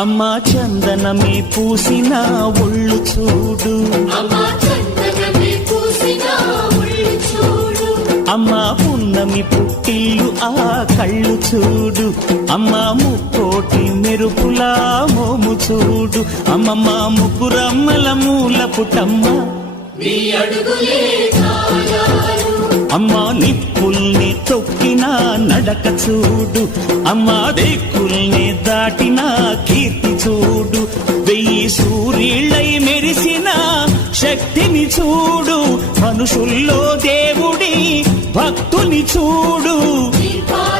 అమ్మా చందనమే పూసిన ఒళ్ళు చూడు, అమ్మా పున్నమి పుట్టిల్లు ఆ కళ్ళు చూడు, అమ్మా ముక్కోటి మెరుపులా మోము చూడు, అమ్మమ్మ ముగ్గురమ్మల మూల పుటమ్మ అమ్మా నిప్పుల్ని తొక్కిన నడక చూడు, అమ్మా దిక్కుల్ని దాటిన కీర్తి చూడు, 1000 సూర్యుళ్ళై మెరిసిన శక్తిని చూడు, మనుషుల్లో దేవుడి భక్తుని చూడు.